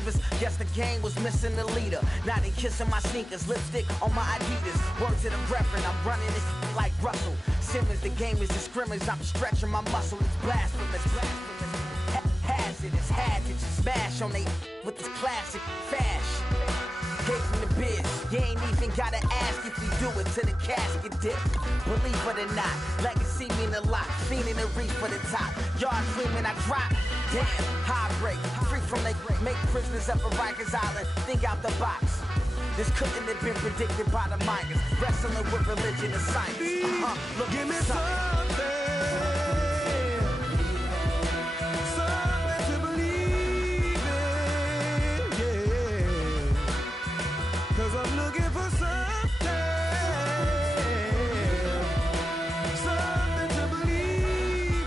believers. Guess the game was missing the leader. Now they kissing my sneakers, lipstick on my Adidas. Word to the reverend, I'm running this like Russell Simmons. The game is a scrimmage, I'm stretching my muscle. It's blasphemous, hazardous, had to smash on they with this classic fash. Gave from the biz, you ain't even gotta ask if we do it to the casket dip. Believe it or not, legacy mean a lot. Fiending the reach for the top. Yard screaming, I drop. Damn, high break, free from they make prisoners up at Rikers Island. Think out the box. This couldn't have been predicted by the minds. Wrestling with religion and science. Look, give me something. I'm looking for something to believe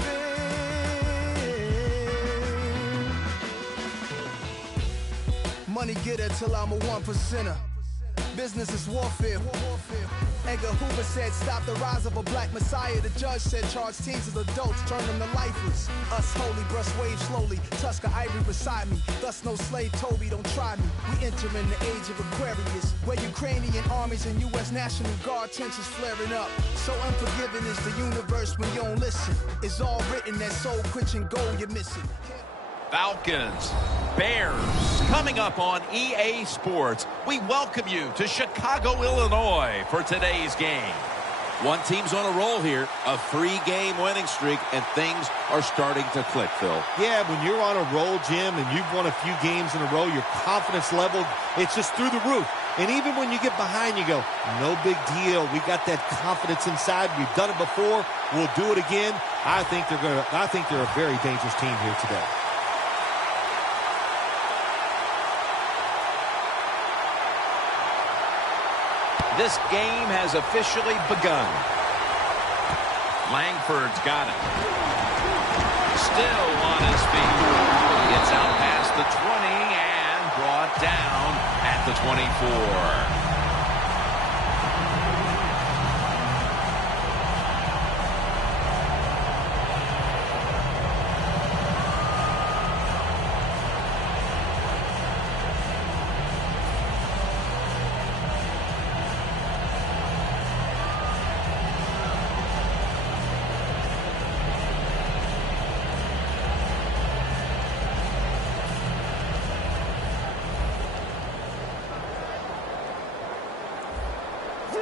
in. Money getter till I'm a 1%er. Business is warfare. Edgar Hoover said, stop the rise of a black messiah. The judge said, charge teens as adults, turn them to lifers. Us holy, brush waves slowly, Tusker Ivory beside me. Thus no slave Toby, don't try me. We entering the age of Aquarius, where Ukrainian armies and U.S. National Guard tensions flaring up. So unforgiving is the universe when you don't listen. It's all written, that soul-quenching goal you're missing. Falcons, Bears, coming up on EA Sports. We welcome you to Chicago, Illinois for today's game. One team's on a roll here, a 3-game winning streak, and things are starting to click, Phil. Yeah, when you're on a roll, Jim, and you've won a few games in a row, your confidence level, it's just through the roof. And even when you get behind, you go, no big deal. We got that confidence inside. We've done it before. We'll do it again. I think they're a very dangerous team here today. This game has officially begun. Langford's got it. Still on his feet. Gets out past the 20 and brought down at the 24.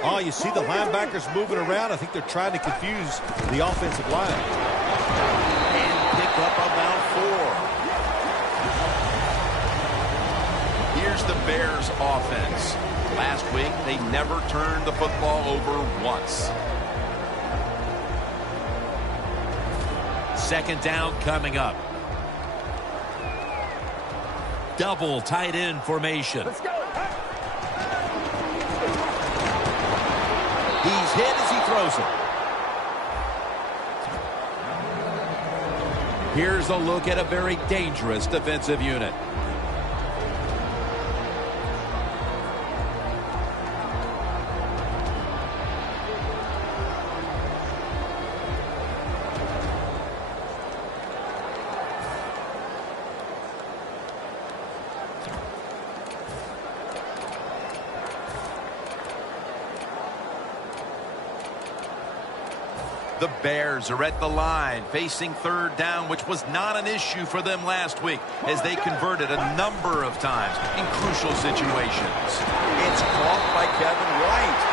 Oh, you see the linebackers moving around. I think they're trying to confuse the offensive line. And pick up about 4. Here's the Bears offense. Last week, they never turned the football over once. Second down coming up. Double tight end formation. Let's go. He's hit as he throws it. Here's a look at a very dangerous defensive unit. The Bears are at the line, facing third down, which was not an issue for them last week, as they converted a number of times in crucial situations. It's caught by Kevin White.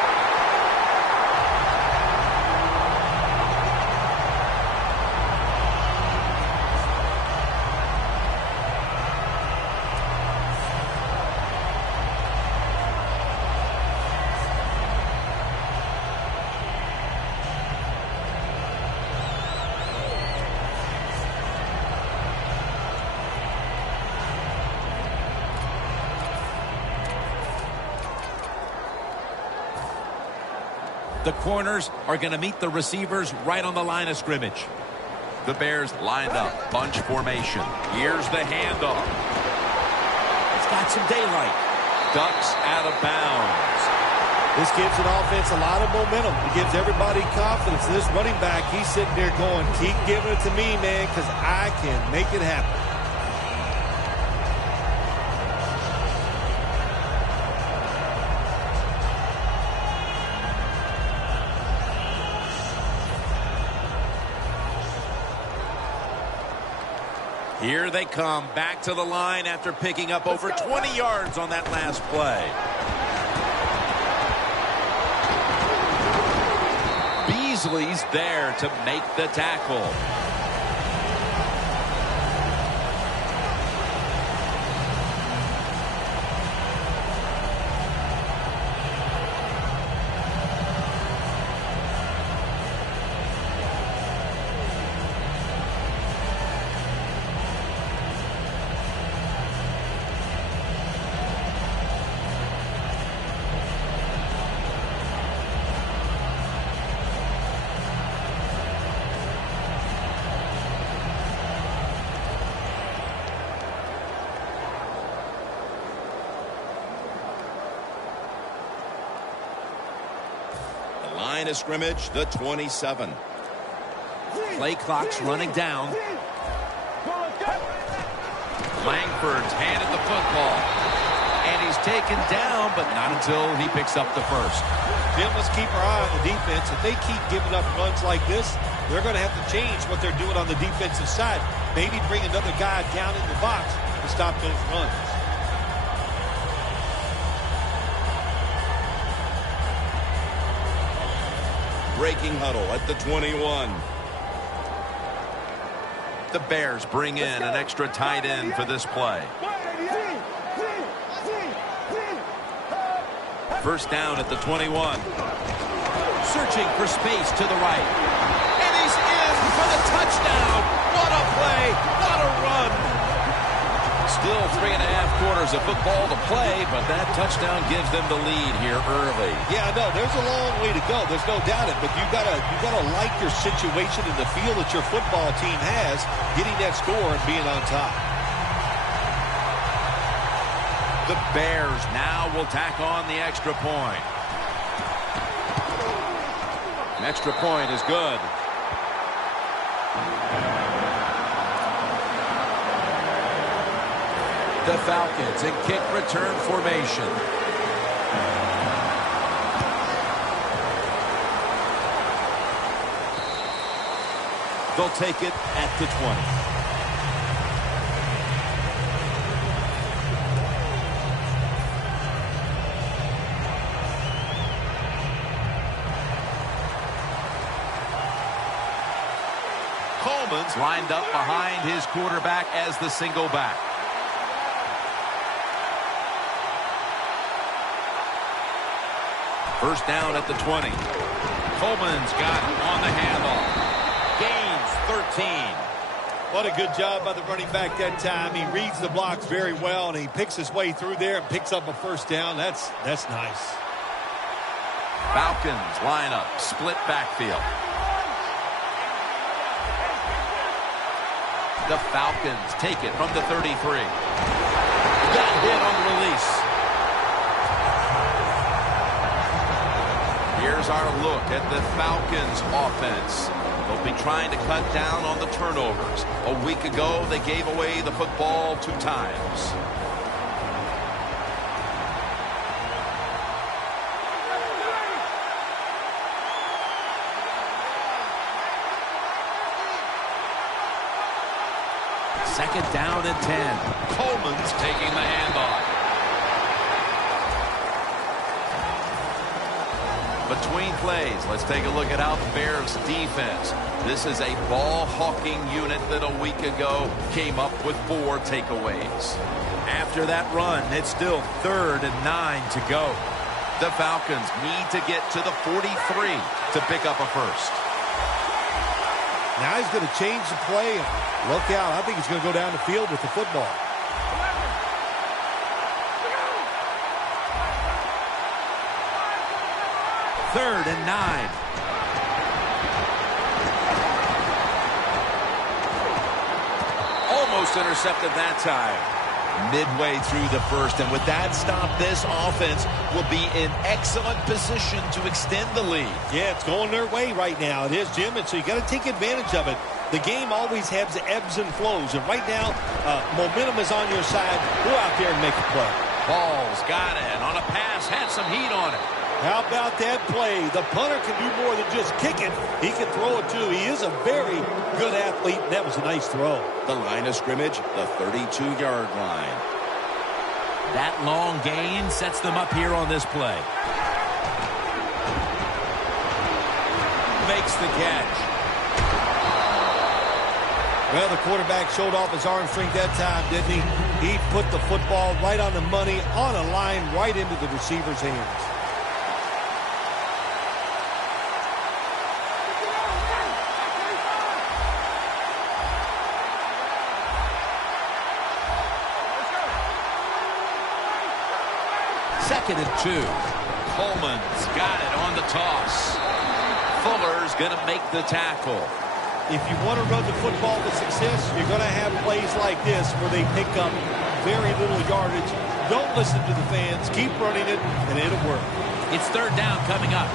The corners are going to meet the receivers right on the line of scrimmage. The Bears lined up, bunch formation. Here's the handoff. It's got some daylight. Ducks out of bounds. This gives an offense a lot of momentum. It gives everybody confidence. This running back, he's sitting there going, keep giving it to me, man, because I can make it happen. Here they come back to the line after picking up over 20 yards on that last play. Beasley's there to make the tackle. Line of scrimmage, the 27. Play clock's running down. Langford's handed the football. And he's taken down, but not until he picks up the first. Jim, let's keep our eye on the defense. If they keep giving up runs like this, they're going to have to change what they're doing on the defensive side. Maybe bring another guy down in the box to stop those runs. Breaking huddle at the 21. The Bears bring in an extra tight end for this play. First down at the 21. Searching for space to the right. And he's in for the touchdown. What a play. What a run. Still 3.5 quarters of football to play, but that touchdown gives them the lead here early. Yeah, no, there's a long way to go. There's no doubt it, but you gotta like your situation and the feel that your football team has, getting that score and being on top. The Bears now will tack on the extra point. An extra point is good. The Falcons in kick return formation. They'll take it at the 20. Coleman's lined up behind his quarterback as the single back. First down at the 20. Coleman's got it on the handoff. Gains 13. What a good job by the running back that time. He reads the blocks very well, and he picks his way through there and picks up a first down. That's nice. Falcons line up, split backfield. The Falcons take it from the 33. Got hit on the release. Here's our look at the Falcons offense. They'll be trying to cut down on the turnovers. A week ago, they gave away the football 2 times. Second down and 10. Coleman's taking the handoff. Between plays, let's take a look at how the Bears defense. This is a ball-hawking unit that a week ago came up with 4 takeaways. After that run, it's still 3rd and 9 to go. The Falcons need to get to the 43 to pick up a first. Now he's going to change the play. Look out. I think he's going to go down the field with the football. Third and 9. Almost intercepted that time. Midway through the first, and with that stop, this offense will be in excellent position to extend the lead. Yeah, it's going their way right now. It is, Jim, and so you got to take advantage of it. The game always has ebbs and flows, and right now, momentum is on your side. Go out there and make a play. Ball's got it on a pass, had some heat on it. How about that play? The punter can do more than just kick it. He can throw it, too. He is a very good athlete, and that was a nice throw. The line of scrimmage, the 32-yard line. That long gain sets them up here on this play. Makes the catch. Well, the quarterback showed off his arm strength that time, didn't he? He put the football right on the money, on a line, right into the receiver's hands. Second and 2. Coleman's got it on the toss. Fuller's going to make the tackle. If you want to run the football to success, you're going to have plays like this where they pick up very little yardage. Don't listen to the fans. Keep running it, and it'll work. It's third down coming up.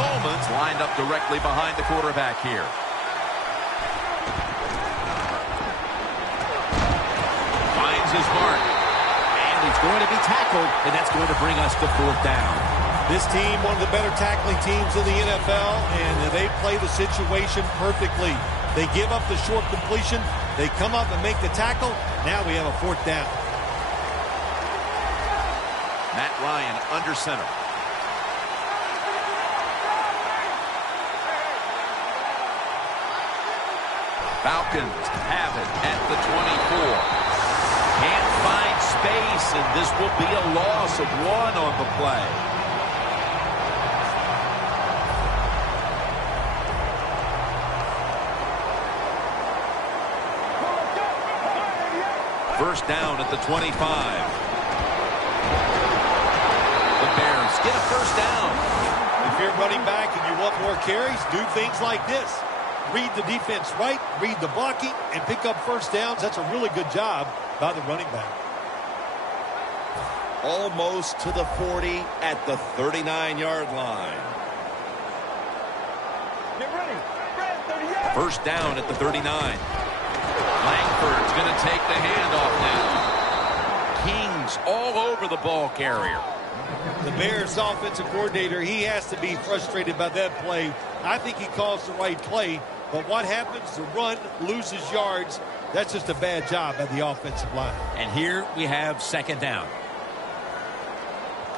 Coleman's lined up directly behind the quarterback here. Finds his mark. And he's going to be tackled, and that's going to bring us to fourth down. This team, one of the better tackling teams in the NFL, and they play the situation perfectly. They give up the short completion. They come up and make the tackle. Now we have a fourth down. Matt Ryan under center. Falcons have it at the 24. Can't find space, and this will be a loss of 1 on the play. First down at the 25. The Bears get a first down. If you're running back and you want more carries, do things like this. Read the defense right, read the blocking, and pick up first downs. That's a really good job by the running back. Almost to the 40 at the 39-yard line. Get ready. First down at the 39. Langford's going to take the handoff now. Kings all over the ball carrier. The Bears offensive coordinator, he has to be frustrated by that play. I think he calls the right play, but what happens? The run loses yards. That's just a bad job by the offensive line. And here we have second down.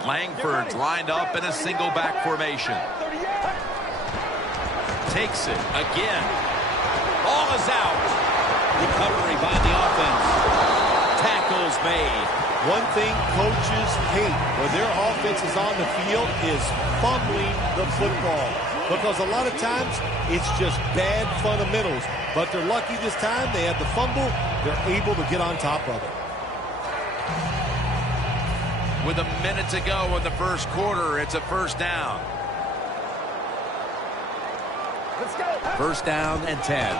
Langford's lined up in a single back formation. Takes it again. Ball is out. Recovery by the offense. Tackles made. One thing coaches hate when their offense is on the field is fumbling the football. Because a lot of times it's just bad fundamentals. But they're lucky this time. They had the fumble. They're able to get on top of it. With a minute to go in the first quarter, it's a first down. Let's go. First down and 10.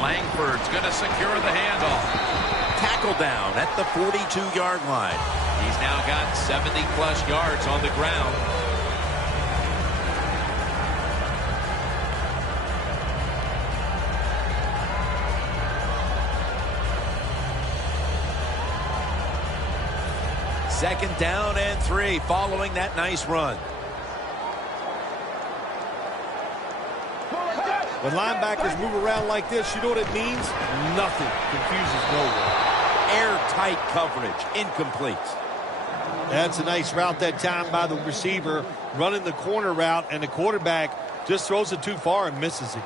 Langford's going to secure the handoff. Tackle down at the 42-yard line. He's now got 70-plus yards on the ground. Second down and 3 following that nice run. When linebackers move around like this, you know what it means? Nothing. Confuses no one. Airtight coverage. Incomplete. That's a nice route that time by the receiver, running the corner route, and the quarterback just throws it too far and misses it.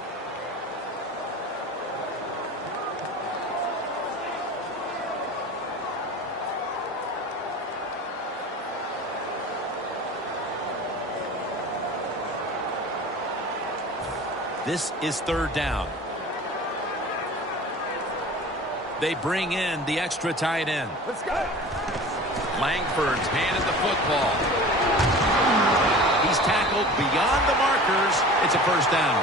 This is third down. They bring in the extra tight end. Let's go. Langford's handed the football. He's tackled beyond the markers. It's a first down.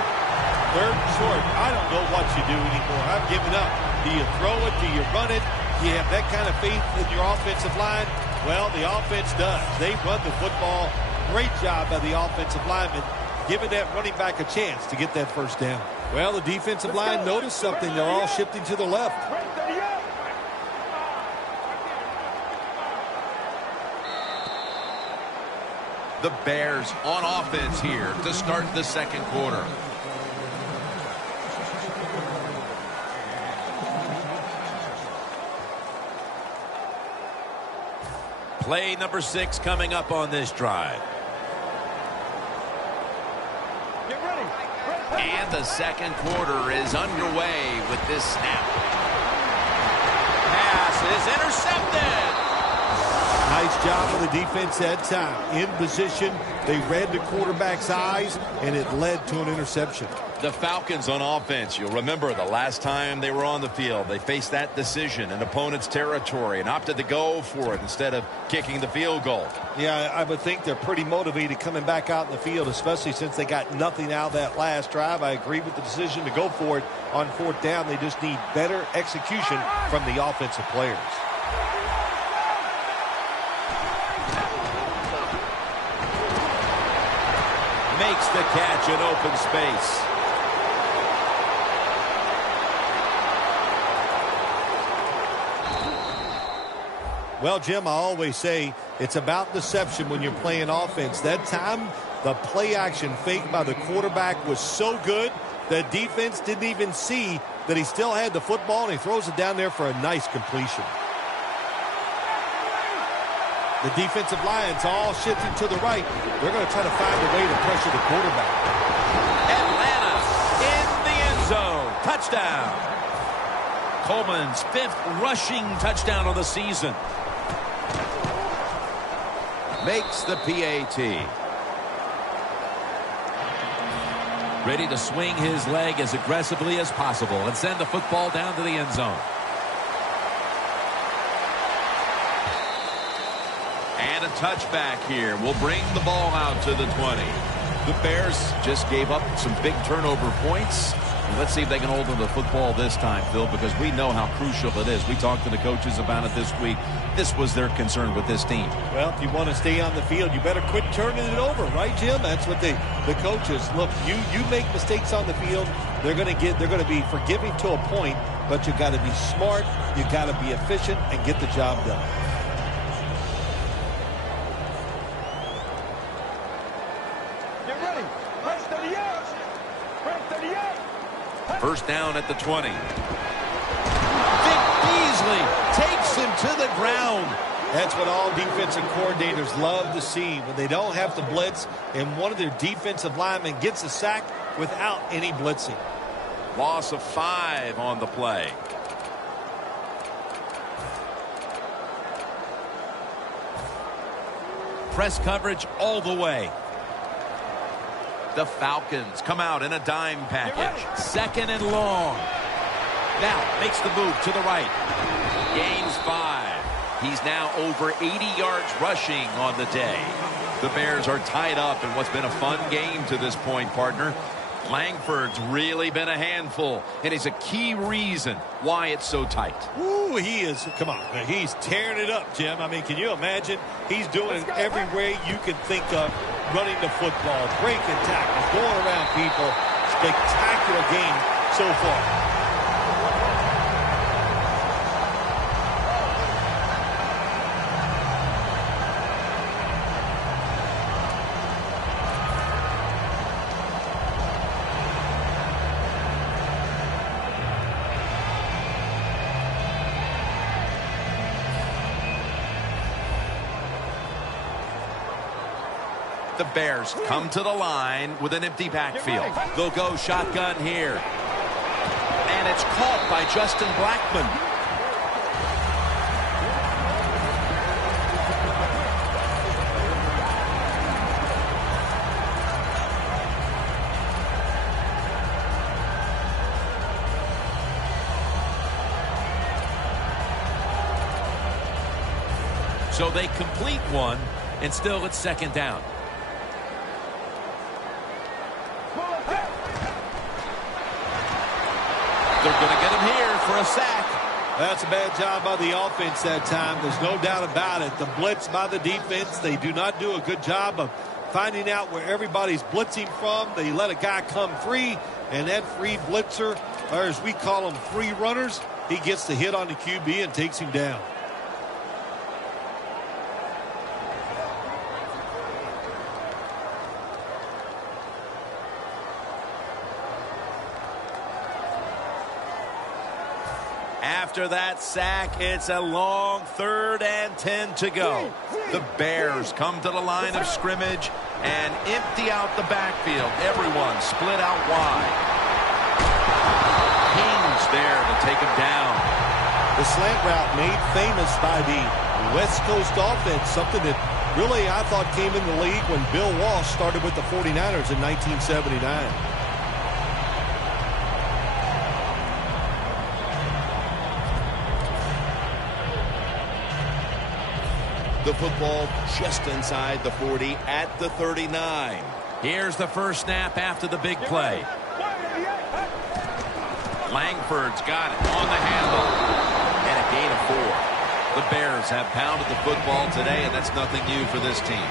Third and short. I don't know what you do anymore. I've given up. Do you throw it? Do you run it? Do you have that kind of faith in your offensive line? Well, the offense does. They run the football. Great job by the offensive lineman, giving that running back a chance to get that first down. Well, the defensive line noticed something. They're all shifting to the left. The Bears on offense here to start the second quarter. Play number 6 coming up on this drive. Get ready. And the second quarter is underway with this snap. Pass is intercepted. Nice job of the defense that time. In position, they read the quarterback's eyes, and it led to an interception. The Falcons on offense, you'll remember the last time they were on the field, they faced that decision in opponent's territory and opted to go for it instead of kicking the field goal. Yeah, I would think they're pretty motivated coming back out in the field, especially since they got nothing out of that last drive. I agree with the decision to go for it on 4th down. They just need better execution from the offensive players. Makes the catch in open space. Well, Jim, I always say it's about deception when you're playing offense. That time, the play action fake by the quarterback was so good that defense didn't even see that he still had the football, and he throws it down there for a nice completion. The defensive line's all shifting to the right. They're going to try to find a way to pressure the quarterback. Atlanta in the end zone. Touchdown. Coleman's 5th rushing touchdown of the season. Makes the PAT. Ready to swing his leg as aggressively as possible and send the football down to the end zone. And a touchback here will bring the ball out to the 20. The Bears just gave up some big turnover points. Let's see if they can hold on to the football this time, Phil, because we know how crucial it is. We talked to the coaches about it this week. This was their concern with this team. Well, if you want to stay on the field, you better quit turning it over, right, Jim? That's what the coaches look. You make mistakes on the field, they're going to be forgiving to a point, but you got to be smart, you got to be efficient, and get the job done. Get ready. Press 38. Press 38. First down at the 20. Vic Beasley takes him to the ground. That's what all defensive coordinators love to see, when they don't have to blitz and one of their defensive linemen gets a sack without any blitzing. Loss of 5 on the play. Press coverage all the way. The Falcons come out in a dime package. 2nd and long. Now makes the move to the right. Gains 5. He's now over 80 yards rushing on the day. The Bears are tied up in what's been a fun game to this point, partner. Langford's really been a handful, and he's a key reason why it's so tight. Ooh, he is. Come on. He's tearing it up, Jim. I mean, can you imagine? He's doing it every way you can think of. Running the football, breaking tackles, going around people. Spectacular game so far. The Bears come to the line with an empty backfield. They'll go shotgun here. And it's caught by Justin Blackmon. So they complete one, and still it's 2nd down. They're going to get him here for a sack. That's a bad job by the offense that time. There's no doubt about it. The blitz by the defense, they do not do a good job of finding out where everybody's blitzing from. They let a guy come free, and that free blitzer, or as we call them, free runners, he gets the hit on the QB and takes him down. After that sack, it's a long 3rd and 10 to go. The Bears come to the line of scrimmage and empty out the backfield. Everyone split out wide. King's there to take him down. The slant route made famous by the West Coast offense, something that really I thought came in the league when Bill Walsh started with the 49ers in 1979. The football just inside the 40 at the 39. Here's the first snap after the big play. Langford's got it on the handle. And a gain of 4. The Bears have pounded the football today, and that's nothing new for this team.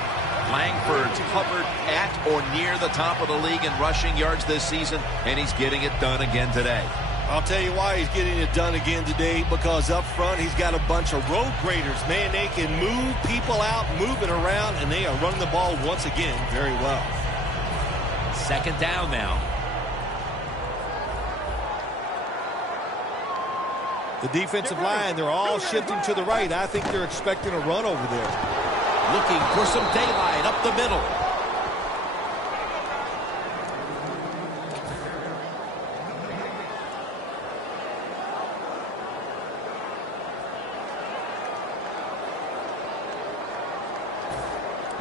Langford's hovered at or near the top of the league in rushing yards this season, and he's getting it done again today. I'll tell you why he's getting it done again today, because up front he's got a bunch of road graders. Man, they can move people out, move it around, and they are running the ball once again very well. 2nd down now. The defensive line, they're all shifting to the right. I think they're expecting a run over there. Looking for some daylight up the middle.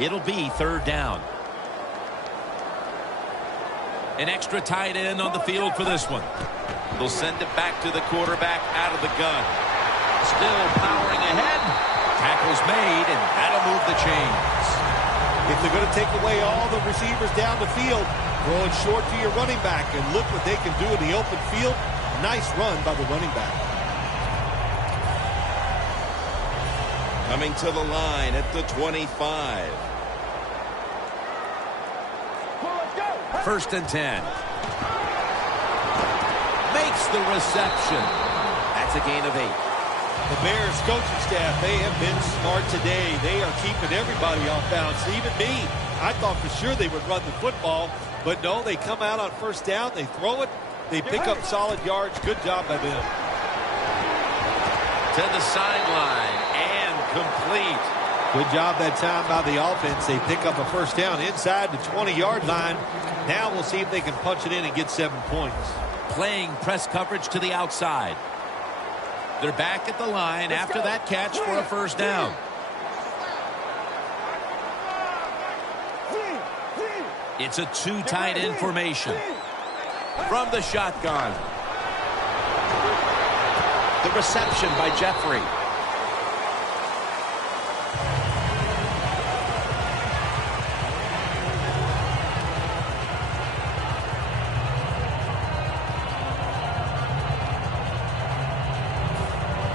It'll be 3rd down. An extra tight end on the field for this one. They'll send it back to the quarterback out of the gun. Still powering ahead. Tackle's made, and that'll move the chains. If they're going to take away all the receivers down the field, throw it short to your running back, and look what they can do in the open field. Nice run by the running back. Coming to the line at the 25. 1st and 10. Makes the reception. That's a gain of 8. The Bears coaching staff, they have been smart today. They are keeping everybody off balance, even me. I thought for sure they would run the football, but no, they come out on 1st down, they throw it, they pick up solid yards. Good job by them. To the sideline and complete. Good job that time by the offense. They pick up a 1st down inside the 20-yard line. Now we'll see if they can punch it in and get 7 points. Playing press coverage to the outside. They're back at the line after that catch for a 1st down. It's a 2 tight end formation. From the shotgun. The reception by Jeffrey.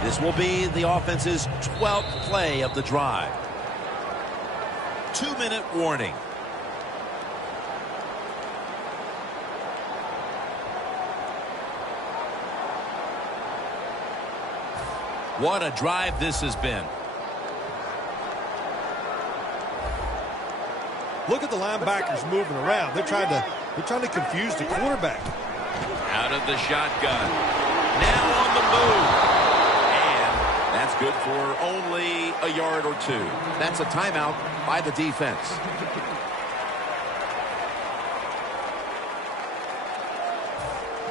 This will be the offense's 12th play of the drive. 2-minute warning. What a drive this has been. Look at the linebackers moving around. They're trying to confuse the quarterback. Out of the shotgun. Now on the move. That's good for only a yard or 2. That's a timeout by the defense.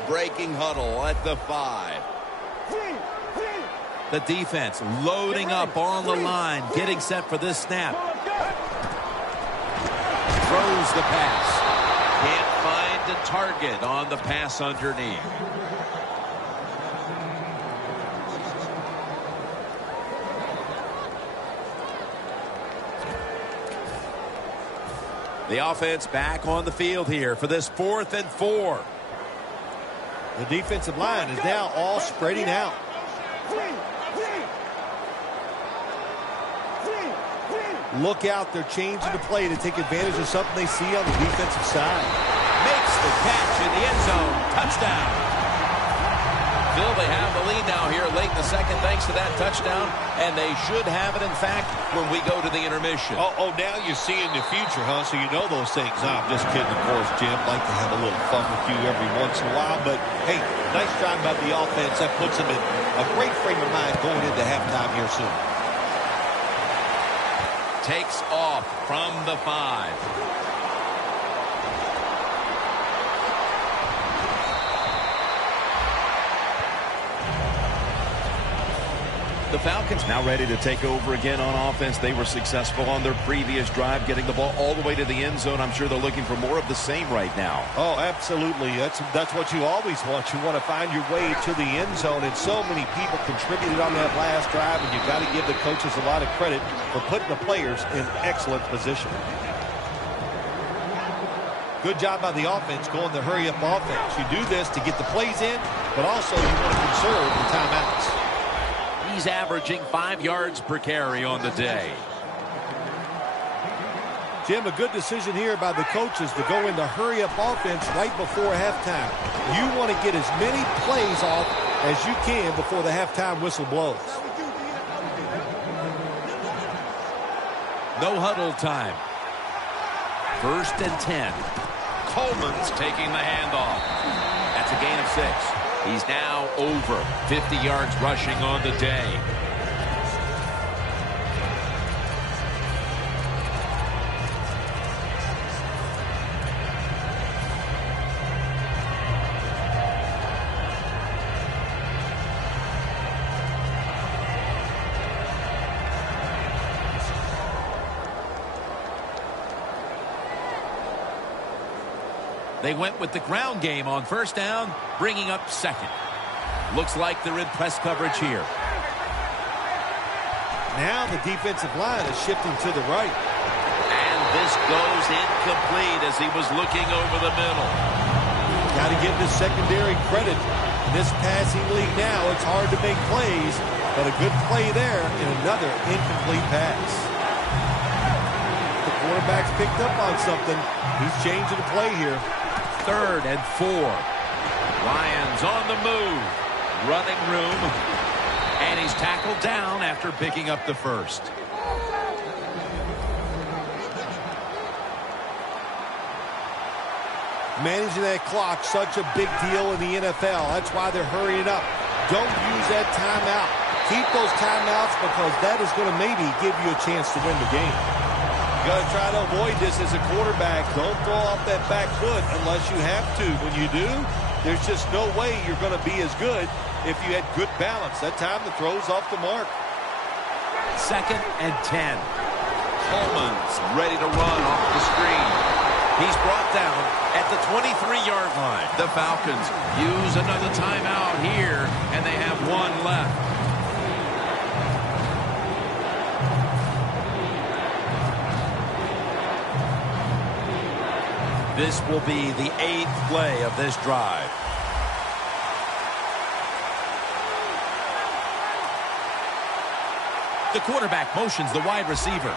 Breaking huddle at the 5. The defense loading up on the line, getting set for this snap. Throws the pass. Can't find a target on the pass underneath. The offense back on the field here for this 4th and 4. The defensive line is now all spreading out. Look out, they're changing the play to take advantage of something they see on the defensive side. Makes the catch in the end zone. Touchdown. Phil, they have the lead now here late in the second thanks to that touchdown, and they should have it, in fact, when we go to the intermission. Oh, now you're seeing the future, huh? So you know those things. No, I'm just kidding, of course, Jim. Like to have a little fun with you every once in a while. But, hey, nice job by the offense. That puts them in a great frame of mind going into halftime here soon. Takes off from the 5. The Falcons now ready to take over again on offense. They were successful on their previous drive, getting the ball all the way to the end zone. I'm sure they're looking for more of the same right now. Oh, absolutely. That's what you always want. You want to find your way to the end zone, and so many people contributed on that last drive, and you've got to give the coaches a lot of credit for putting the players in excellent position. Good job by the offense going the hurry-up offense. You do this to get the plays in, but also you want to conserve the timeouts. He's averaging 5 yards per carry on the day. Jim, a good decision here by the coaches to go into hurry-up offense right before halftime. You want to get as many plays off as you can before the halftime whistle blows. No huddle time. 1st and 10. Coleman's taking the handoff. That's a gain of 6. He's now over 50 yards rushing on the day. They went with the ground game on 1st down, bringing up 2nd. Looks like they're in press coverage here. Now the defensive line is shifting to the right. And this goes incomplete as he was looking over the middle. Got to give the secondary credit. In this passing league now, it's hard to make plays, but a good play there and another incomplete pass. The quarterback's picked up on something. He's changing the play here. 3rd and 4. Lions on the move. Running room. And he's tackled down after picking up the 1st. Managing that clock, such a big deal in the NFL. That's why they're hurrying up. Don't use that timeout. Keep those timeouts because that is going to maybe give you a chance to win the game. You got to try to avoid this as a quarterback. Don't throw off that back foot unless you have to. When you do, there's just no way you're going to be as good if you had good balance. That time the throw's off the mark. 2nd and 10. Coleman's ready to run off the screen. He's brought down at the 23-yard line. The Falcons use another timeout here, and they have 1 left. This will be the 8th play of this drive. The quarterback motions the wide receiver.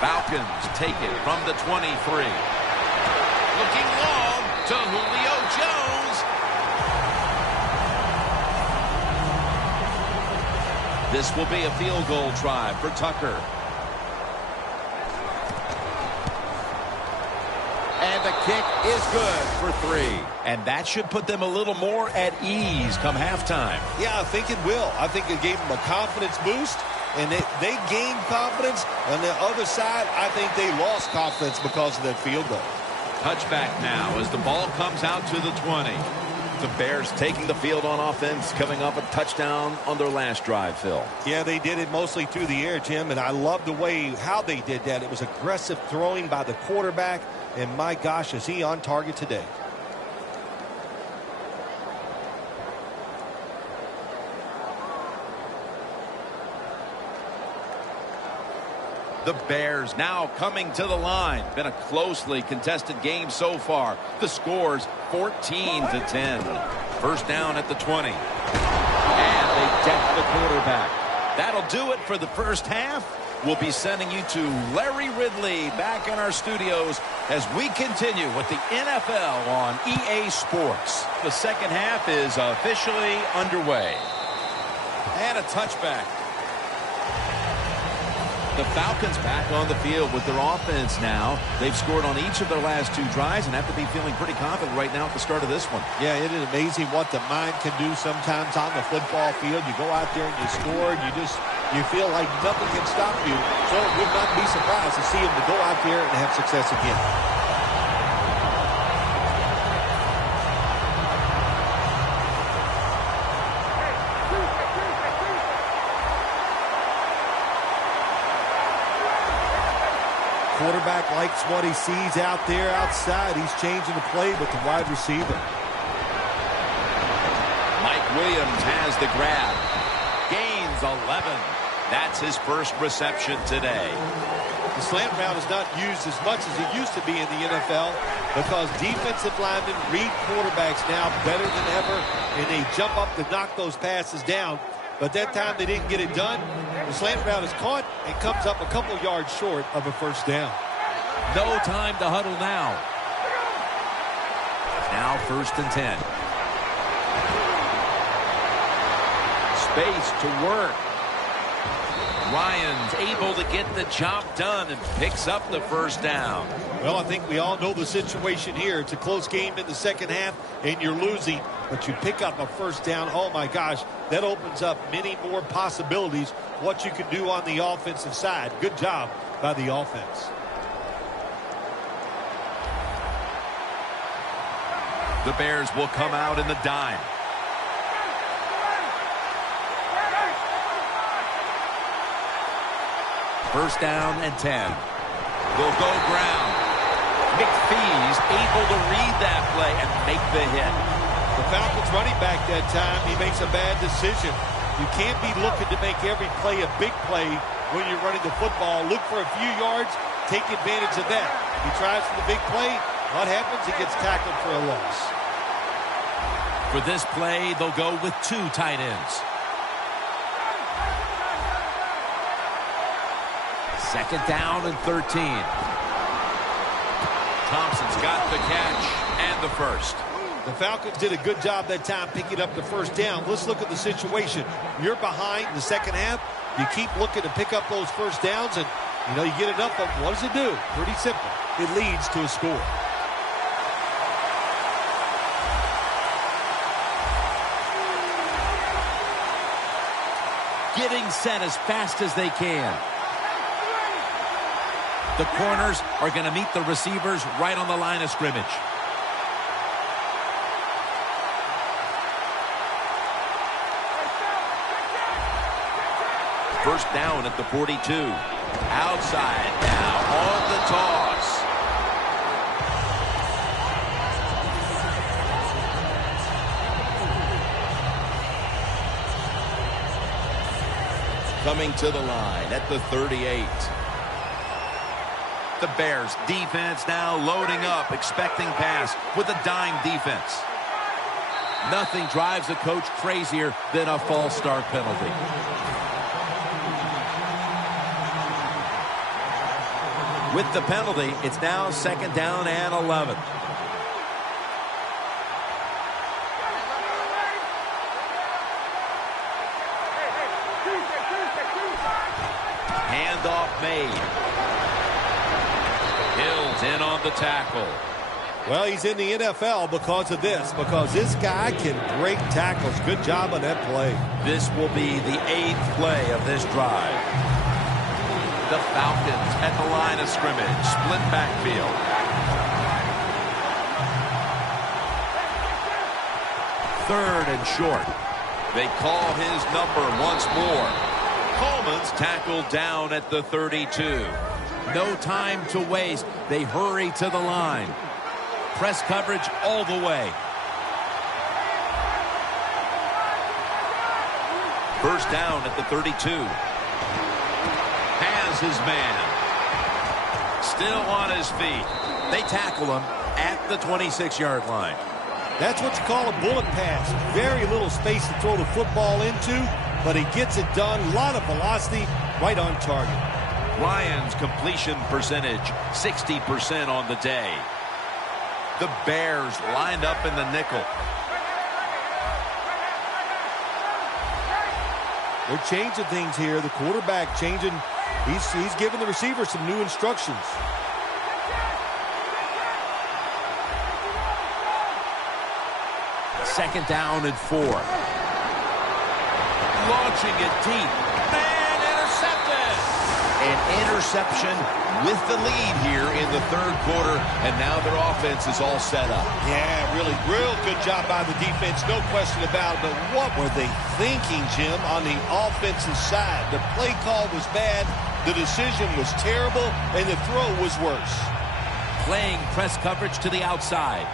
Falcons take it from the 23. Looking long to Julio Jones. This will be a field goal try for Tucker. And the kick is good for 3. And that should put them a little more at ease come halftime. Yeah, I think it will. I think it gave them a confidence boost, and they gained confidence. On the other side, I think they lost confidence because of that field goal. Touchback now as the ball comes out to the 20. The Bears taking the field on offense, coming off a touchdown on their last drive, Phil. Yeah, they did it mostly through the air, Jim, and I love the way how they did that. It was aggressive throwing by the quarterback, and my gosh, is he on target today. The Bears now coming to the line. Been a closely contested game so far. The score's 14-10. 1st down at the 20. And they deck the quarterback. That'll do it for the first half. We'll be sending you to Larry Ridley back in our studios as we continue with the NFL on EA Sports. The second half is officially underway. And a touchback. The Falcons back on the field with their offense now. They've scored on each of their last 2 drives and have to be feeling pretty confident right now at the start of this one. Yeah, it is amazing what the mind can do sometimes on the football field. You go out there and you score, and you feel like nothing can stop you. So it would not be surprised to see him to go out there and have success again. Quarterback likes what he sees out there outside. He's changing the play with the wide receiver. Mike Williams has the grab. Gains 11. That's his first reception today. The slant route is not used as much as it used to be in the NFL because defensive linemen read quarterbacks now better than ever, and they jump up to knock those passes down. But that time they didn't get it done. The slant route is caught and comes up a couple yards short of a first down. No time to huddle now. Now 1st and 10. Space to work. Ryan's able to get the job done and picks up the first down. Well, I think we all know the situation here. It's a close game in the second half, and you're losing, but you pick up a first down. Oh, my gosh, that opens up many more possibilities what you can do on the offensive side. Good job by the offense. The Bears will come out in the dime. First down and 10. They'll go ground. McPhee's able to read that play and make the hit. The Falcons running back that time, he makes a bad decision. You can't be looking to make every play a big play when you're running the football. Look for a few yards, take advantage of that. He tries for the big play. What happens? He gets tackled for a loss. For this play, they'll go with 2 tight ends. Second down and 13. Thompson's got the catch and the first. The Falcons did a good job that time picking up the first down. Let's look at the situation. You're behind in the second half. You keep looking to pick up those first downs, and you get enough of them. What does it do? Pretty simple. It leads to a score. Getting set as fast as they can. The corners are going to meet the receivers right on the line of scrimmage. First down at the 42. Outside now on the toss. Coming to the line at the 38. The Bears defense now loading up, expecting pass with a dime defense. Nothing drives a coach crazier than a false start penalty. With the penalty, it's now second down and 11. Handoff made. Hill's in on the tackle. Well, he's in the NFL because of this, because this guy can break tackles. Good job on that play. This will be the 8th play of this drive. The Falcons at the line of scrimmage, split backfield. Third and short. They call his number once more. Coleman's tackled down at the 32. No time to waste. They hurry to the line. Press coverage all the way. First down at the 32. Has his man. Still on his feet. They tackle him at the 26-yard line. That's what you call a bullet pass. Very little space to throw the football into. but he gets it done. A lot of velocity, right on target. Lions completion percentage, 60% on the day. The Bears lined up in the nickel. They're changing things here. The quarterback changing. He's giving the receiver some new instructions. Second down and 4. Launching it deep. And intercepted. An interception with the lead here in the third quarter, and now their offense is all set up. Yeah, really, real good job by the defense, no question about it. But what were they thinking, Jim, on the offensive side? The play call was bad, the decision was terrible, and the throw was worse. Playing press coverage to the outside.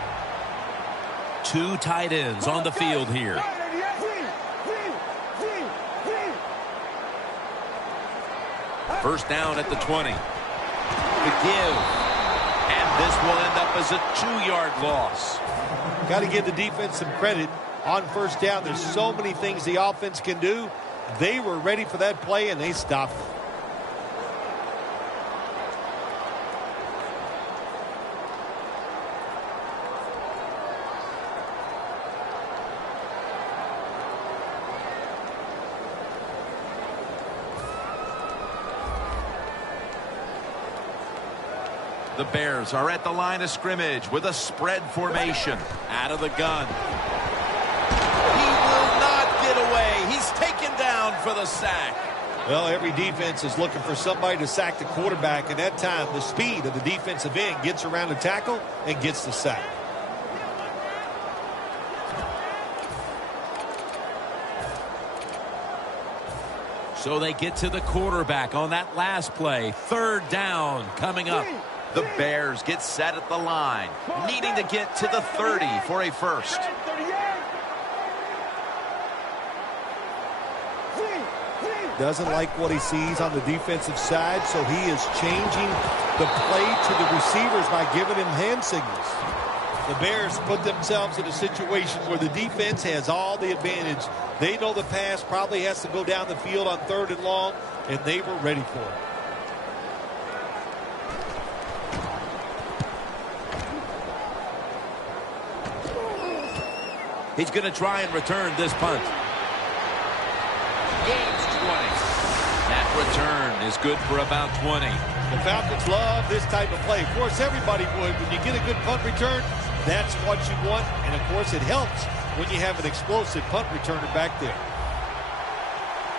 Two tight ends on the field here. First down at the 20. The give. And this will end up as a 2-yard loss. Got to give the defense some credit on first down. There's so many things the offense can do. They were ready for that play, and they stopped it. The Bears are at the line of scrimmage with a spread formation. Out of the gun. He will not get away. He's taken down for the sack. Well, every defense is looking for somebody to sack the quarterback. And that time, the speed of the defensive end gets around the tackle and gets the sack. So they get to the quarterback on that last play. Third down coming up. The Bears get set at the line, needing to get to the 30 for a first. Doesn't like what he sees on the defensive side, so he is changing the play to the receivers by giving him hand signals. The Bears put themselves in a situation where the defense has all the advantage. They know the pass probably has to go down the field on 3rd and long, and they were ready for it. He's going to try and return this punt. Gains 20. That return is good for about 20. The Falcons love this type of play. Of course, everybody would. When you get a good punt return, that's what you want. And, of course, it helps when you have an explosive punt returner back there.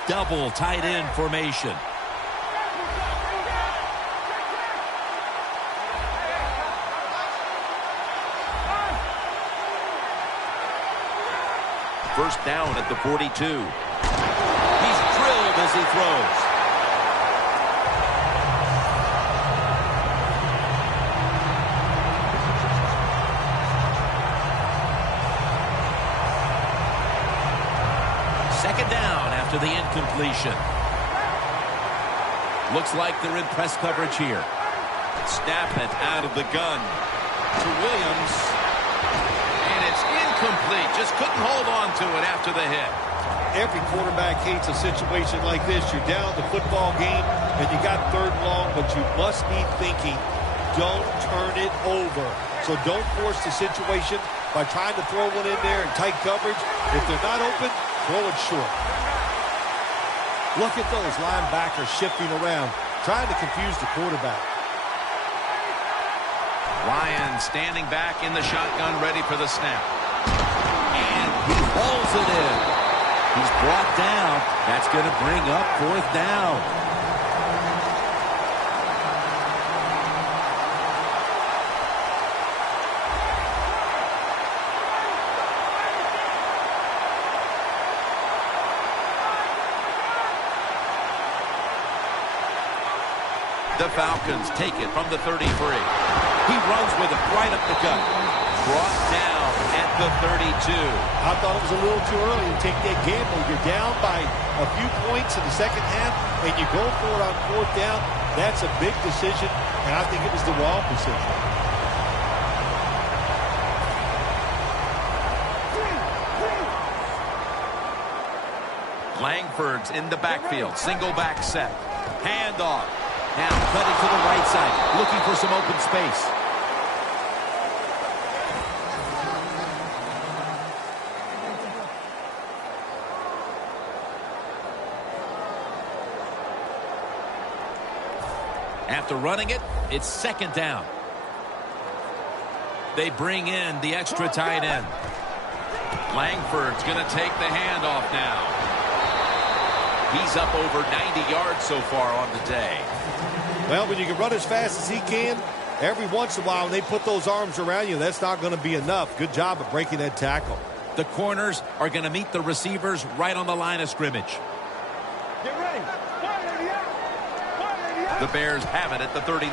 Double tight end formation. First down at the 42. He's drilled as he throws. Second down after the incompletion. Looks like they're in press coverage here. Snap it out of the gun to Williams. And it's incomplete. Just couldn't hold on to it after the hit. Every quarterback hates a situation like this. You're down the football game, and you got 3rd and long, but you must be thinking, don't turn it over. So don't force the situation by trying to throw one in there in tight coverage. If they're not open, throw it short. Look at those linebackers shifting around, trying to confuse the quarterback. Lions standing back in the shotgun, ready for the snap. And he hauls it in. He's brought down. That's going to bring up 4th down. The Falcons take it from the 33. He runs with it right up the gut. Brought down at the 32. I thought it was a little too early to take that gamble. You're down by a few points in the second half, and you go for it on 4th down. That's a big decision, and I think it was the wrong decision. Playing Langford's in the backfield. Single back set. Handoff. Now cutting to the right side. Looking for some open space. After running it, it's second down. They bring in the extra tight end. Langford's going to take the handoff now. He's up over 90 yards so far on the day. Well, when you can run as fast as he can, every once in a while when they put those arms around you, that's not going to be enough. Good job of breaking that tackle. The corners are going to meet the receivers right on the line of scrimmage. Get ready. The Bears have it at the 39.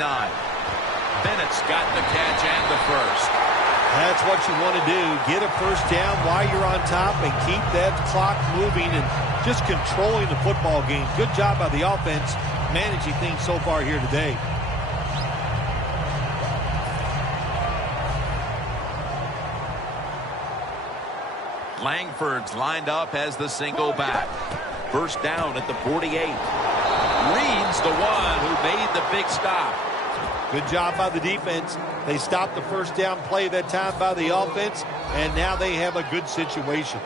Bennett's got the catch and the first. That's what you want to do. Get a first down while you're on top and keep that clock moving and just controlling the football game. Good job by the offense managing things so far here today. Langford's lined up as the single back. First down at the 48. Reed's the one who made the big stop. Good job by the defense. They stopped the first down play that time by the offense, and now they have a good situation.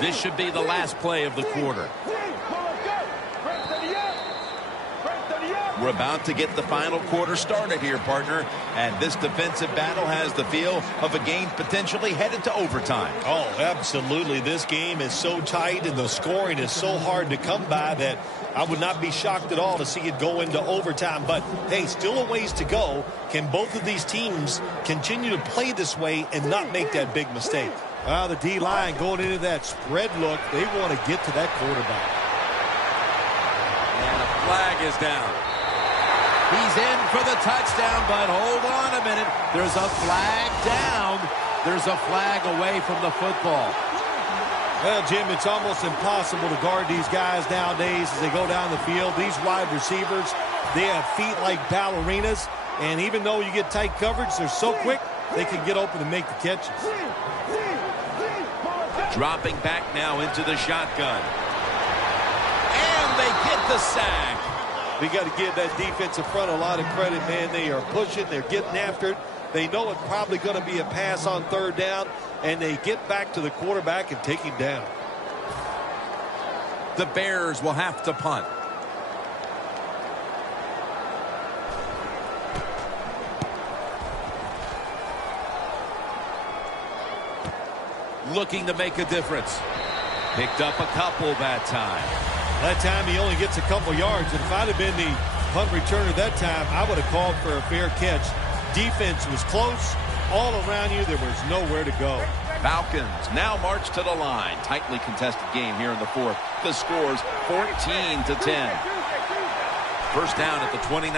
This should be the last play of the quarter. We're about to get the final quarter started here, partner. And this defensive battle has the feel of a game potentially headed to overtime. Oh, absolutely. This game is so tight and the scoring is so hard to come by that I would not be shocked at all to see it go into overtime. But, hey, still a ways to go. Can both of these teams continue to play this way and not make that big mistake? Well, the D-line going into that spread look, they want to get to that quarterback. And a flag is down. He's in for the touchdown, but hold on a minute. There's a flag down. There's a flag away from the football. Well, Jim, it's almost impossible to guard these guys nowadays as they go down the field. These wide receivers, they have feet like ballerinas, and even though you get tight coverage, they're so quick, they can get open and make the catches. Dropping back now into the shotgun. And they get the sack. We got to give that defensive front a lot of credit, man. They are pushing. They're getting after it. They know it's probably going to be a pass on third down, and they get back to the quarterback and take him down. The Bears will have to punt. Looking to make a difference. Picked up a couple that time. That time he only gets a couple yards. And if I'd have been the punt returner that time, I would have called for a fair catch. Defense was close. All around you, there was nowhere to go. Falcons now march to the line. Tightly contested game here in the fourth. The score's 14-10. First down at the 29.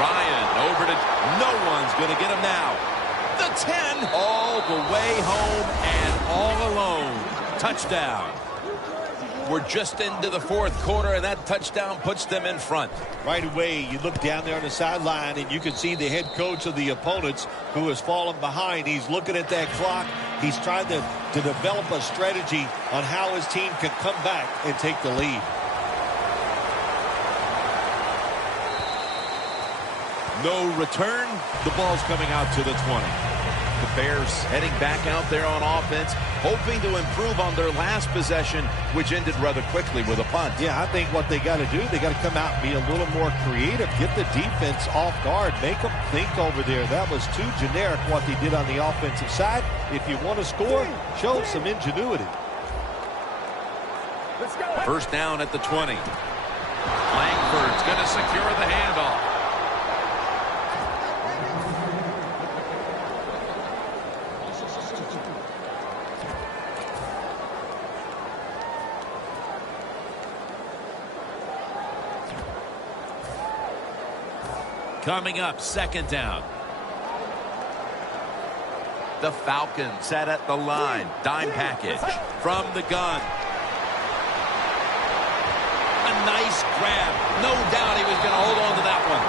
Ryan over to... No one's going to get him now. The 10. All the way home and all alone. Touchdown. We're just into the fourth quarter, and that touchdown puts them in front. Right away, you look down there on the sideline, and you can see the head coach of the opponents who has fallen behind. He's looking at that clock. He's trying to develop a strategy on how his team can come back and take the lead. No return. The ball's coming out to the 20. The Bears heading back out there on offense, hoping to improve on their last possession, which ended rather quickly with a punt. Yeah, I think what they got to do, they got to come out and be a little more creative, get the defense off guard, make them think over there. That was too generic what they did on the offensive side. If you want to score, show some ingenuity. First down at the 20. Langford's going to secure the handoff. Coming up, second down. The Falcons set at the line. Dime package from the gun. A nice grab. No doubt he was going to hold on to that one.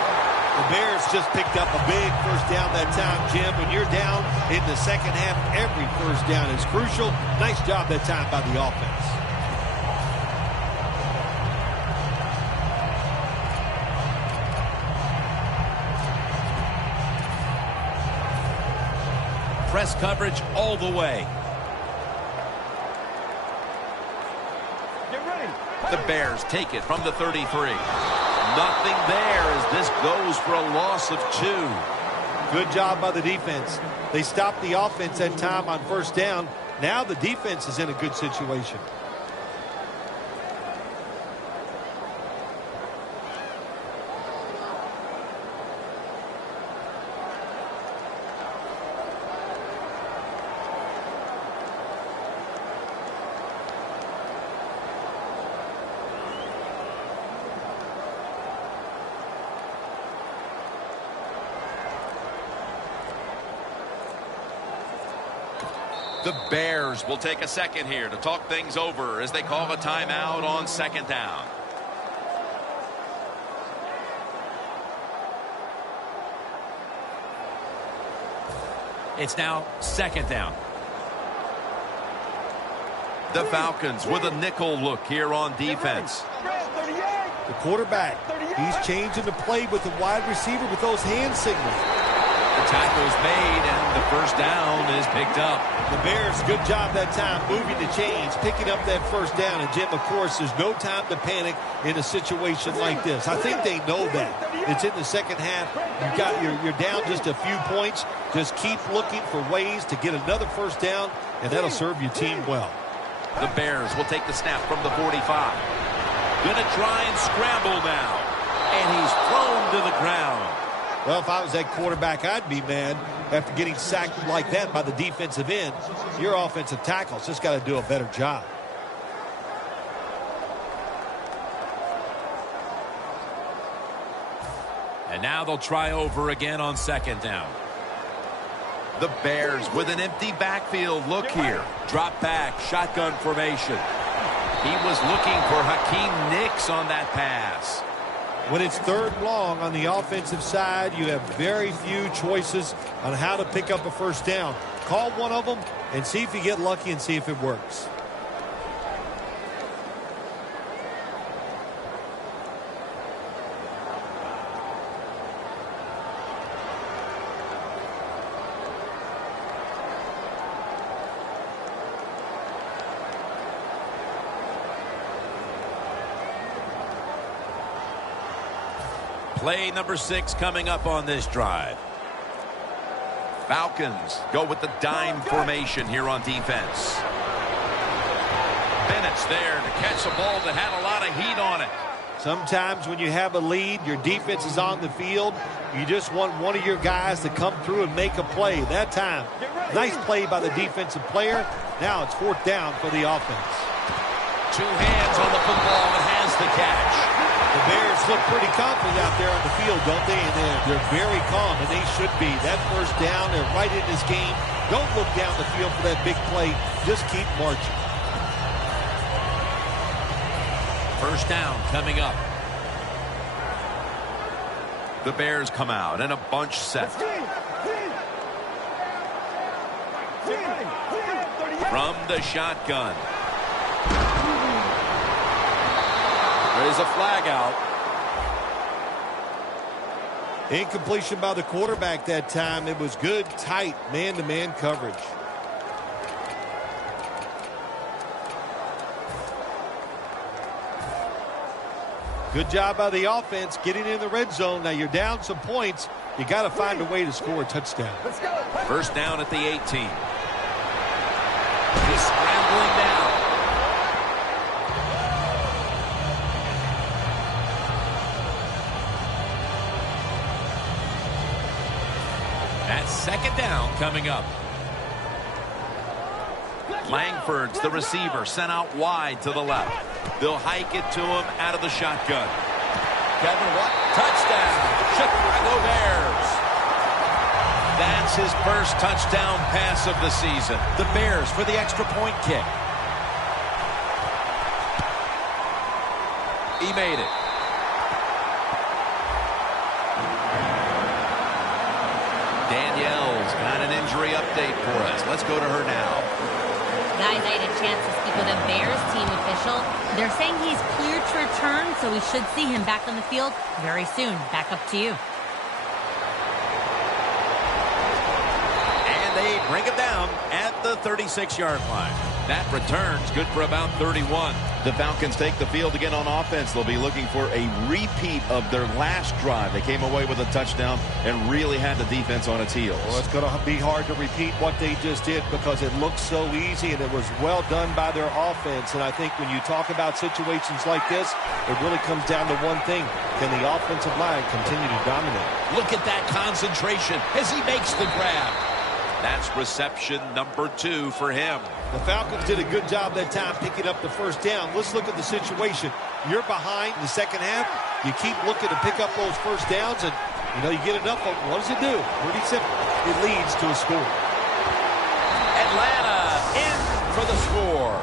The Bears just picked up a big first down that time, Jim. When you're down in the second half, every first down is crucial. Nice job that time by the offense. Press coverage all the way. Get ready. The Bears take it from the 33. Nothing there as this goes for a loss of 2. Good job by the defense. They stopped the offense that time on first down. Now the defense is in a good situation. The Bears will take a second here to talk things over as they call a timeout on second down. It's now second down. The Falcons with a nickel look here on defense. The quarterback, he's changing the play with the wide receiver with those hand signals. The tackle's made, and the first down is picked up. The Bears, good job that time, moving the chains, picking up that first down. And, Jim, of course, there's no time to panic in a situation like this. I think they know that. It's in the second half. You're down just a few points. Just keep looking for ways to get another first down, and that'll serve your team well. The Bears will take the snap from the 45. Gonna try and scramble now. And he's thrown to the ground. Well, if I was that quarterback, I'd be mad after getting sacked like that by the defensive end. Your offensive tackle's just got to do a better job. And now they'll try over again on second down. The Bears with an empty backfield look here. Drop back, shotgun formation. He was looking for Hakeem Nicks on that pass. When it's third and long on the offensive side, you have very few choices on how to pick up a first down. Call one of them and see if you get lucky and see if it works. Play number 6 coming up on this drive. Falcons go with the dime formation here on defense. Bennett's there to catch a ball that had a lot of heat on it. Sometimes when you have a lead, your defense is on the field. You just want one of your guys to come through and make a play. That time, nice play by the defensive player. Now it's fourth down for the offense. 2 hands on the football and has the catch. The Bears look pretty confident out there on the field, don't they? And they're very calm, and they should be. That first down, they're right in this game. Don't look down the field for that big play. Just keep marching. First down coming up. The Bears come out in a bunch set. From the shotgun. There's a flag out. Incompletion by the quarterback that time. It was good, tight, man-to-man coverage. Good job by the offense getting in the red zone. Now you're down some points. You got to find a way to score a touchdown. First down at the 18. He's scrambling now. That's second down coming up. Langford's the receiver, sent out wide to the left. They'll hike it to him out of the shotgun. Kevin Watt, touchdown, Chicago Bears. That's his first touchdown pass of the season. The Bears for the extra point kick. He made it. update for us. Let's go to her now. Guys, I had a chance to speak with a Bears team official. They're saying he's cleared to return, so we should see him back on the field very soon. Back up to you. And they bring him down at the 36-yard line. That return's good for about 31. The Falcons take the field again on offense. They'll be looking for a repeat of their last drive. They came away with a touchdown and really had the defense on its heels. Well, it's going to be hard to repeat what they just did because it looks so easy and it was well done by their offense. And I think when you talk about situations like this, it really comes down to one thing. Can the offensive line continue to dominate? Look at that concentration as he makes the grab. That's reception number 2 for him. The Falcons did a good job that time picking up the first down. Let's look at the situation. You're behind in the second half. You keep looking to pick up those first downs, and you get enough of them. What does it do? Pretty simple. It leads to a score. Atlanta in for the score.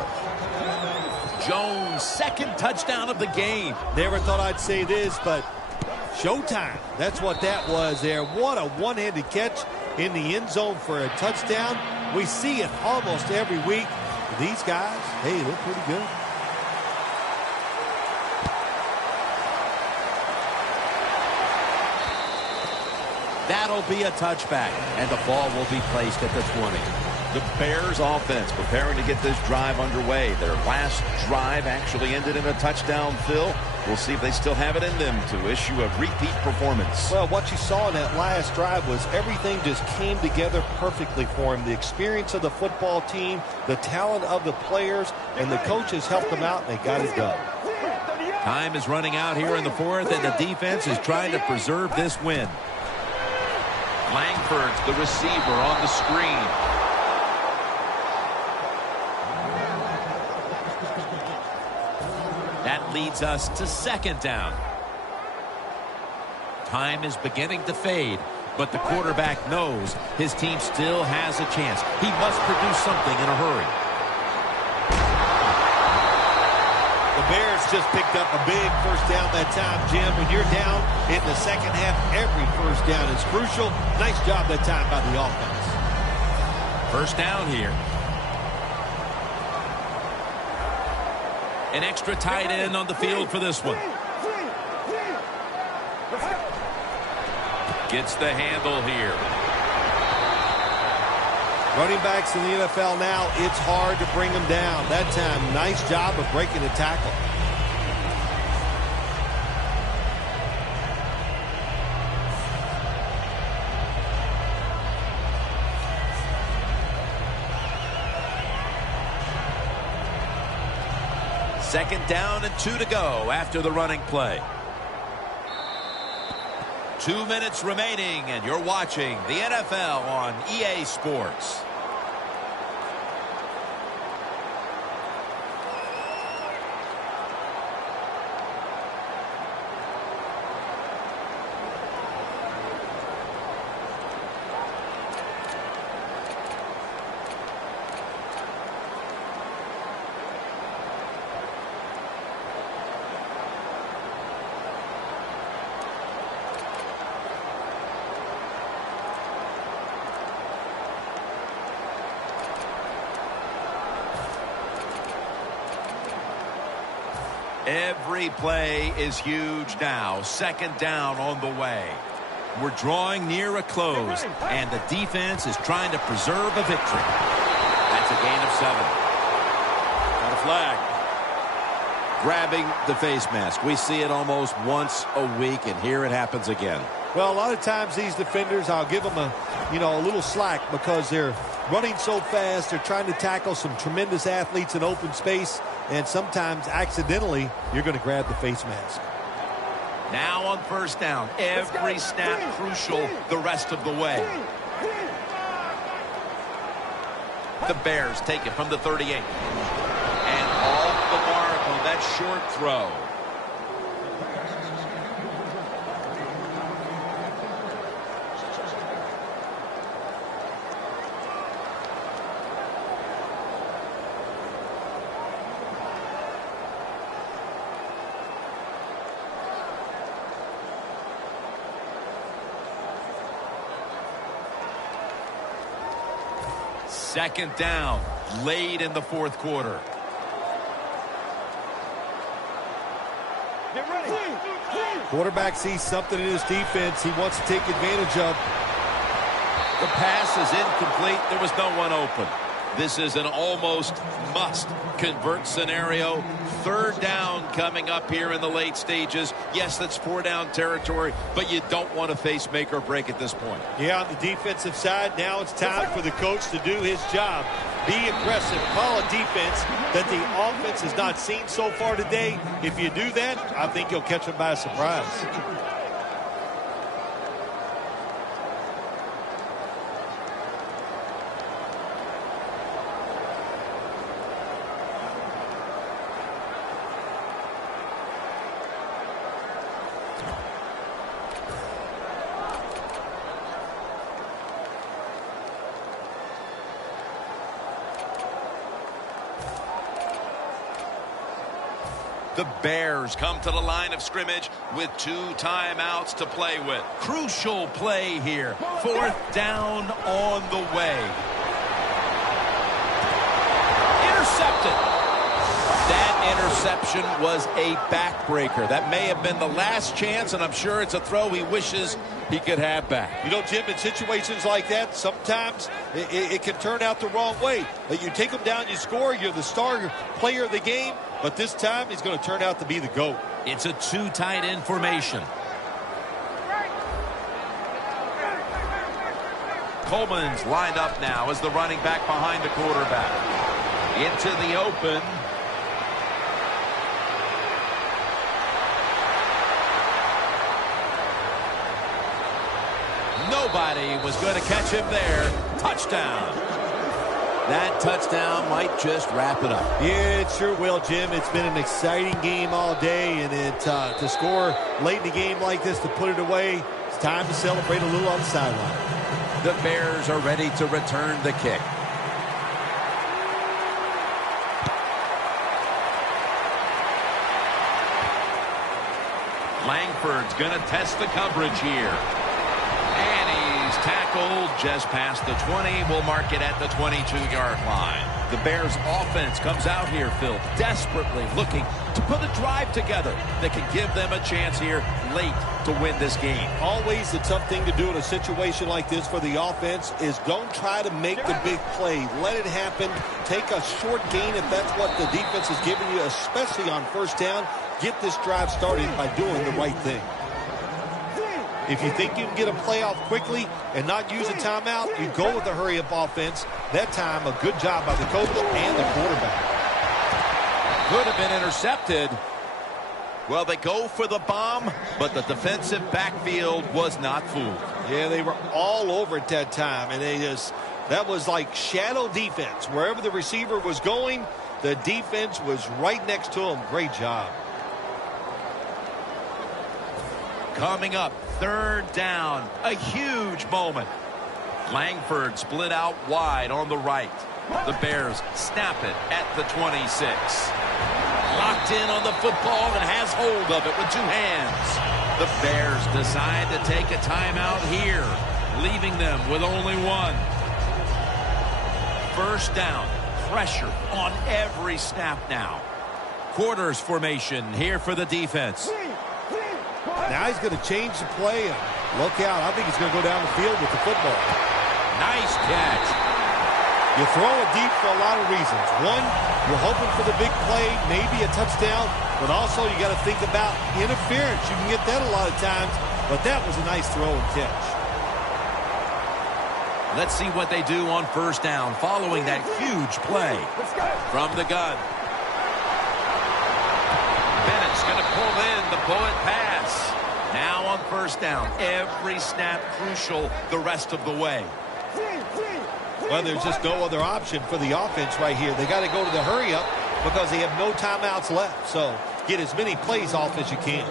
Jones' second touchdown of the game. Never thought I'd say this, but showtime. That's what that was there. What a one-handed catch in the end zone for a touchdown. We see it almost every week. These guys, hey, they're pretty good. That'll be a touchback, and the ball will be placed at the 20. The Bears offense preparing to get this drive underway. Their last drive actually ended in a touchdown, Phil. We'll see if they still have it in them to issue a repeat performance. Well, what you saw in that last drive was everything just came together perfectly for him. The experience of the football team, the talent of the players, and the coaches helped them out, and they got it done. Time is running out here in the 4th, and the defense is trying to preserve this win. Langford's the receiver on the screen. That leads us to second down. Time is beginning to fade, but the quarterback knows his team still has a chance. He must produce something in a hurry. The Bears just picked up a big first down that time, Jim. When you're down in the second half, every first down is crucial. Nice job that time by the offense. First down here. An extra tight end on the field for this one. Gets the handle here. Running backs in the NFL now, it's hard to bring them down. That time, nice job of breaking the tackle. Second down and 2 to go after the running play. 2 minutes remaining, and you're watching the NFL on EA Sports. Every play is huge now. Second down on the way. We're drawing near a close, and the defense is trying to preserve a victory. That's a gain of 7. Got a flag. Grabbing the face mask. We see it almost once a week, and here it happens again. Well, a lot of times these defenders, I'll give them a little slack because they're running so fast. They're trying to tackle some tremendous athletes in open space, and sometimes accidentally you're going to grab the face mask. Now on first down, every snap crucial the rest of the way. The Bears take it from the 38. And off the mark on that short throw. Second down, late in the fourth quarter. Get ready. Quarterback sees something in his defense he wants to take advantage of. The pass is incomplete. There was no one open. This is an almost must-convert scenario. Third down coming up here in the late stages. Yes, that's four-down territory, but you don't want to face make or break at this point. Yeah, on the defensive side, now it's time for the coach to do his job. Be aggressive. Call a defense that the offense has not seen so far today. If you do that, I think you'll catch them by surprise. The Bears come to the line of scrimmage with 2 timeouts to play with. Crucial play here. Fourth down on the way. Intercepted. That interception was a backbreaker. That may have been the last chance, and I'm sure it's a throw he wishes he could have back. You know, Jim, in situations like that, sometimes it can turn out the wrong way. You take them down, you score, you're the star player of the game, but this time he's going to turn out to be the GOAT. It's a 2 tight end formation. Coleman's lined up now as the running back behind the quarterback. Into the open. Nobody was going to catch him there. Touchdown. That touchdown might just wrap it up. Yeah, it sure will, Jim. It's been an exciting game all day, and to score late in the game like this, to put it away, it's time to celebrate a little on the sideline. The Bears are ready to return the kick. Langford's going to test the coverage here. And he's tackled just past the 20. We'll mark it at the 22-yard line. The Bears offense comes out here, Phil, desperately looking to put a drive together that can give them a chance here late to win this game. Always the tough thing to do in a situation like this for the offense is don't try to make the big play. Let it happen. Take a short gain if that's what the defense is giving you, especially on first down. Get this drive started by doing the right thing. If you think you can get a play off quickly and not use a timeout, you go with a hurry-up offense. That time, a good job by the coach and the quarterback. Could have been intercepted. Well, they go for the bomb, but the defensive backfield was not fooled. Yeah, they were all over at that time, and that was like shadow defense. Wherever the receiver was going, the defense was right next to him. Great job. Coming up, third down, a huge moment. Langford split out wide on the right. The Bears snap it at the 26. Locked in on the football and has hold of it with 2 hands. The Bears decide to take a timeout here, leaving them with only 1. First down, pressure on every snap now. Quarters formation here for the defense. Now he's going to change the play. And look out. I think he's going to go down the field with the football. Nice catch. You throw it deep for a lot of reasons. One, you're hoping for the big play, maybe a touchdown, but also you got to think about interference. You can get that a lot of times, but that was a nice throw and catch. Let's see what they do on first down following that huge play. From the gun. Bennett's going to pull in the bullet pass. Now on first down, every snap crucial the rest of the way. Well, there's just no other option for the offense right here. They got to go to the hurry-up because they have no timeouts left. So get as many plays off as you can.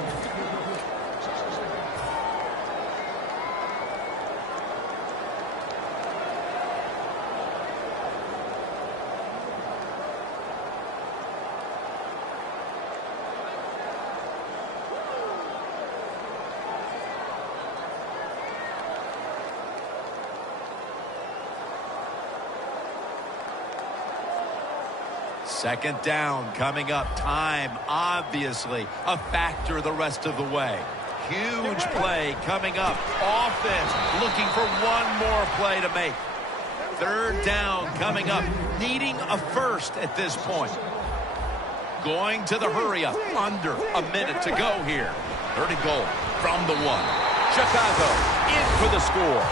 Second down coming up. Time, obviously, a factor the rest of the way. Huge play coming up. Offense looking for one more play to make. Third down coming up. Needing a first at this point. Going to the hurry up. Under a minute to go here. Third and goal from the 1. Chicago in for the score.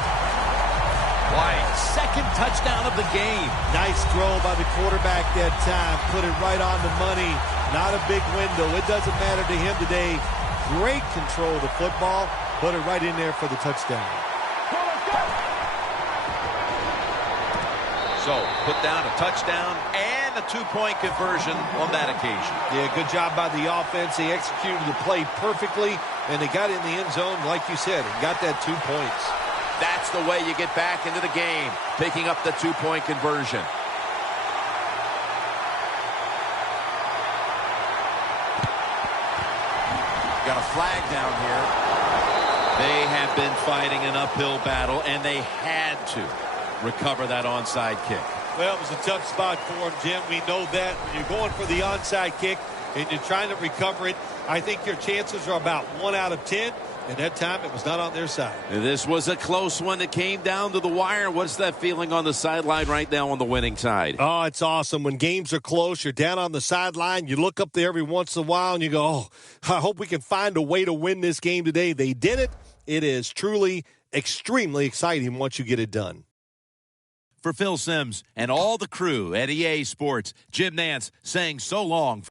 White, second touchdown of the game. Nice throw by the quarterback that time. Put it right on the money. Not a big window. It doesn't matter to him today. Great control of the football. Put it right in there for the touchdown. So, put down a touchdown and a two-point conversion on that occasion. Yeah, good job by the offense. They executed the play perfectly, and they got in the end zone, like you said, and got that 2 points. That's the way you get back into the game, picking up the two-point conversion. Got a flag down here. They have been fighting an uphill battle, and they had to recover that onside kick. Well, it was a tough spot for him, Jim. We know that. When you're going for the onside kick and you're trying to recover it, I think your chances are about 1 out of 10. And that time, it was not on their side. This was a close one that came down to the wire. What's that feeling on the sideline right now on the winning side? Oh, it's awesome. When games are close, you're down on the sideline. You look up there every once in a while, and you go, oh, I hope we can find a way to win this game today. They did it. It is truly extremely exciting once you get it done. For Phil Simms and all the crew at EA Sports, Jim Nantz saying so long.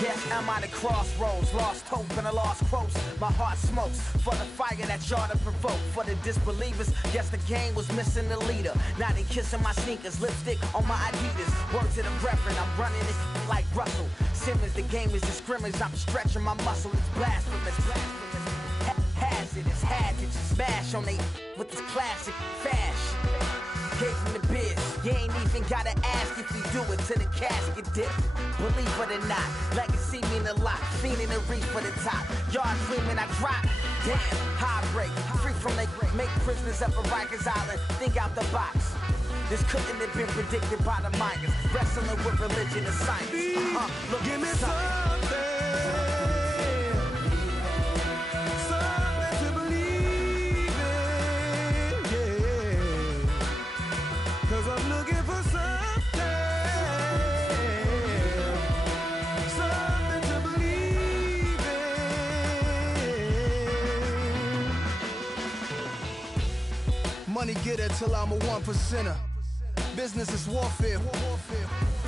Yes, I'm at a crossroads, lost hope and a lost quotes. My heart smokes for the fire that y'all to provoke. For the disbelievers, yes, the game was missing the leader. Now they kissing my sneakers, lipstick on my Adidas. Word to the reverend, I'm running this like Russell Simmons. The game is a scrimmage, I'm stretching my muscle. It's blasphemous, hazardous, had to just smash on they with this classic fashion. Gave him the biz. You ain't even gotta ask if you do it to the casket dip. Believe it or not, legacy mean a lot. Fiending to reach for the top. Yard dreaming I drop. Damn, high break. Free from they make prisoners up at Rikers Island. Think out the box. This couldn't have been predicted by the Mayans. Wrestling with religion and science. Look, give me something. I'm looking for something to believe in. Money getter till I'm a 1%er. Business is warfare.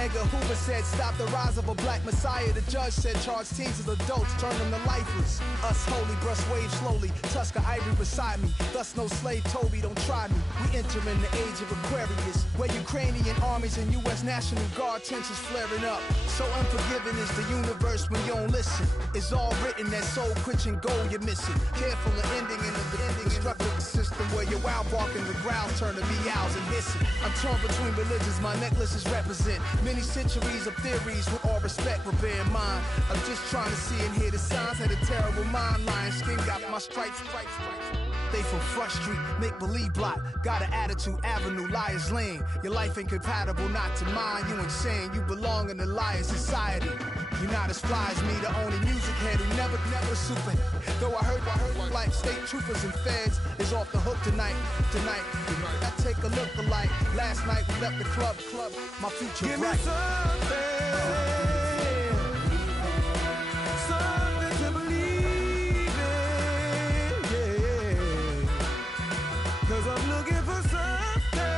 Ga2Europe's said, stop the rise of a black messiah. The judge said, charge teens as adults, turn them to lifers. Us holy, brush waves slowly, Tusker ivory beside me. Thus no slave Toby, don't try me. We enter in the age of Aquarius, where Ukrainian armies and U.S. National Guard tensions flaring up. So unforgiving is the universe when you don't listen. It's all written, that soul quenching goal you're missing. Careful of ending in the destructive system where your wow barking the ground turn to meows and hissing. I'm torn between religions, my necklaces represent many centuries of theories with all respect, but bear in mind, I'm just trying to see and hear the signs. Had a terrible mind, lion skin got my stripes. They from Front Street, make-believe block. Got an attitude, avenue, liar's lane. Your life ain't compatible, not to mine. You insane, you belong in the liar society. You're not as fly as me, the only music head who never super. Though I heard like state troopers and feds is off the hook tonight. I take a look alike. Last night we left the club. My future Give bright. me something to believe in, yeah. 'Cause I'm looking for something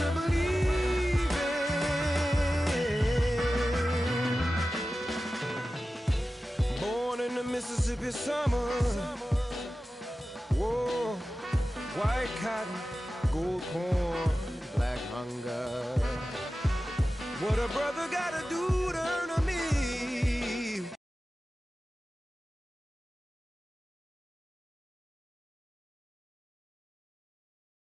to believe in. Born in the Mississippi summer. Whoa, white cotton, gold corn, black hunger. What a brother gotta do to